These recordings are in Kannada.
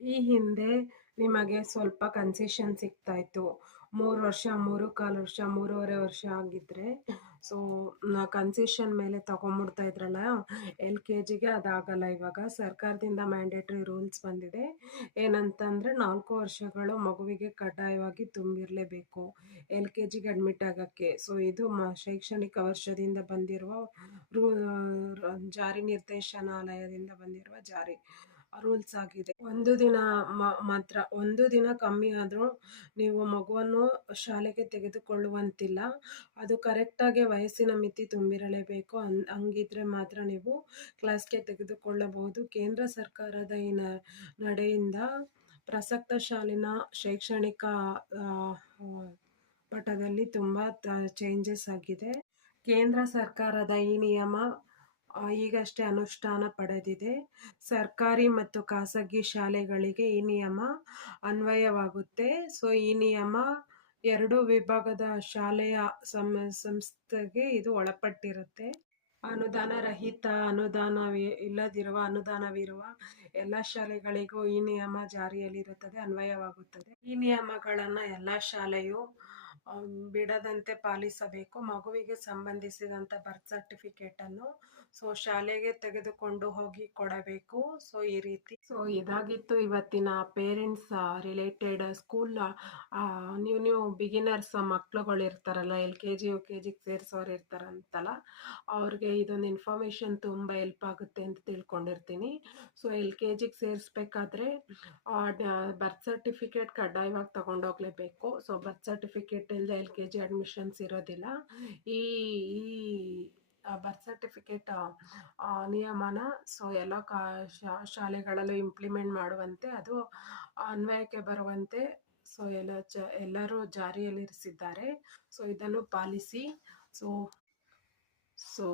ಈ ಹಿಂದೆ ನಿಮಗೆ ಸ್ವಲ್ಪ ಕನ್ಸೆಷನ್ ಸಿಗ್ತಾ ಇತ್ತು. 3 ವರ್ಷ, 3 1/4 ವರ್ಷ, 3.5 ವರ್ಷ ಆಗಿದ್ರೆ ಸೊ ಕನ್ಸೆಷನ್ ಮೇಲೆ ತಗೊಂಬಿಡ್ತಾ ಇದ್ರಲ್ಲ LKGಗೆ. ಅದಾಗಲ್ಲ ಇವಾಗ. ಸರ್ಕಾರದಿಂದ ಮ್ಯಾಂಡೇಟ್ರಿ ರೂಲ್ಸ್ ಬಂದಿದೆ. ಏನಂತಂದರೆ 4 ವರ್ಷಗಳು ಮಗುವಿಗೆ ಕಡ್ಡಾಯವಾಗಿ ತುಂಬಿರಲೇಬೇಕು LKGಗೆ ಅಡ್ಮಿಟ್ ಆಗೋಕ್ಕೆ. ಸೊ ಇದು ಶೈಕ್ಷಣಿಕ ವರ್ಷದಿಂದ ಬಂದಿರುವ ಜಾರಿ ನಿರ್ದೇಶನಾಲಯದಿಂದ ಬಂದಿರುವ ರೂಲ್ಸ್ ಆಗಿದೆ. ಒಂದು ದಿನ ಮಾತ್ರ, ಒಂದು ದಿನ ಕಮ್ಮಿ ಆದರೂ ನೀವು ಮಗುವನ್ನು ಶಾಲೆಗೆ ತೆಗೆದುಕೊಳ್ಳುವಂತಿಲ್ಲ. ಅದು ಕರೆಕ್ಟಾಗಿ ವಯಸ್ಸಿನ ಮಿತಿ ತುಂಬಿರಲೇಬೇಕು. ಹಂಗಿದ್ರೆ ಮಾತ್ರ ನೀವು ಕ್ಲಾಸ್ಗೆ ತೆಗೆದುಕೊಳ್ಳಬಹುದು. ಕೇಂದ್ರ ಸರ್ಕಾರದ ಈ ನಡೆಯಿಂದ ಪ್ರಸಕ್ತ ಶಾಲಿನ ಶೈಕ್ಷಣಿಕ ಪಟದಲ್ಲಿ ತುಂಬ ಚೇಂಜಸ್ ಆಗಿದೆ. ಕೇಂದ್ರ ಸರ್ಕಾರದ ಈ ನಿಯಮ ಈಗಷ್ಟೇ ಅನುಷ್ಠಾನ ಪಡೆದಿದೆ. ಸರ್ಕಾರಿ ಮತ್ತು ಖಾಸಗಿ ಶಾಲೆಗಳಿಗೆ ಈ ನಿಯಮ ಅನ್ವಯವಾಗುತ್ತೆ. ಸೊ ಈ ನಿಯಮ 2 ವಿಭಾಗದ ಶಾಲೆಯ ಸಂಸ್ಥೆಗೆ ಇದು ಒಳಪಟ್ಟಿರುತ್ತೆ. ಅನುದಾನ ರಹಿತ, ಇಲ್ಲದಿರುವ, ಅನುದಾನವಿರುವ ಎಲ್ಲ ಶಾಲೆಗಳಿಗೂ ಈ ನಿಯಮ ಜಾರಿಯಲ್ಲಿರುತ್ತದೆ, ಅನ್ವಯವಾಗುತ್ತದೆ. ಈ ನಿಯಮಗಳನ್ನು ಎಲ್ಲ ಶಾಲೆಯು ಬಿಡದಂತೆ ಪಾಲಿಸಬೇಕು. ಮಗುವಿಗೆ ಸಂಬಂಧಿಸಿದಂಥ ಬರ್ತ್ ಸರ್ಟಿಫಿಕೇಟನ್ನು ಶಾಲೆಗೆ ತೆಗೆದುಕೊಂಡು ಹೋಗಿ ಕೊಡಬೇಕು. ಸೊ ಈ ರೀತಿ. ಸೊ ಇದಾಗಿತ್ತು ಇವತ್ತಿನ parents related school new beginners ಮಕ್ಳುಗಳು ಇರ್ತಾರಲ್ಲ, LKG UKGಗೆ ಸೇರಿಸೋರು ಇರ್ತಾರಂತಲ್ಲ, ಅವ್ರಿಗೆ ಇದೊಂದು ಇನ್ಫಾರ್ಮೇಷನ್ ತುಂಬ ಹೆಲ್ಪ್ ಆಗುತ್ತೆ ಅಂತ ತಿಳ್ಕೊಂಡಿರ್ತೀನಿ. ಸೊ LKGಗೆ ಸೇರಿಸ್ಬೇಕಾದ್ರೆ ಬರ್ತ್ ಸರ್ಟಿಫಿಕೇಟ್ ಕಡ್ಡಾಯವಾಗಿ ತಗೊಂಡೋಗ್ಲೇಬೇಕು. ಸೊ ಬರ್ತ್ ಸರ್ಟಿಫಿಕೇಟ್ ಇಲ್ಲದೆ LKG ಅಡ್ಮಿಷನ್ಸ್ ಇರೋದಿಲ್ಲ. ಈ ಬರ್ತ್ ಸರ್ಟಿಫಿಕೇಟ್ ನಿಯಮನ ಸೊ ಎಲ್ಲ ಶಾಲೆಗಳಲ್ಲೂ ಇಂಪ್ಲಿಮೆಂಟ್ ಮಾಡುವಂತೆ, ಅದು ಅನ್ವಯಕ್ಕೆ ಬರುವಂತೆ ಸೊ ಎಲ್ಲರೂ ಜಾರಿಯಲ್ಲಿರಿಸಿದ್ದಾರೆ. ಸೊ ಇದನ್ನು ಪಾಲಿಸಿ. ಸೊ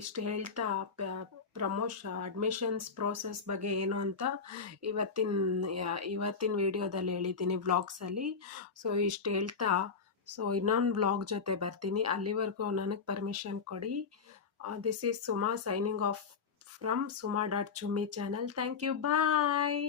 ಇಷ್ಟು ಹೇಳ್ತಾ ಅಡ್ಮಿಷನ್ಸ್ ಪ್ರೋಸೆಸ್ ಬಗ್ಗೆ ಏನು ಅಂತ ಇವತ್ತಿನ ವಿಡಿಯೋದಲ್ಲಿ ಹೇಳಿದ್ದೀನಿ, ವ್ಲಾಗ್ಸಲ್ಲಿ. ಸೊ ಇಷ್ಟು ಹೇಳ್ತಾ ಇನ್ನೊಂದು ವ್ಲಾಗ್ ಜೊತೆ ಬರ್ತೀನಿ. ಅಲ್ಲಿವರೆಗೂ ನನಗೆ ಪರ್ಮಿಷನ್ ಕೊಡಿ. This is Suma signing off from suma.chummi channel. Thank you. Bye.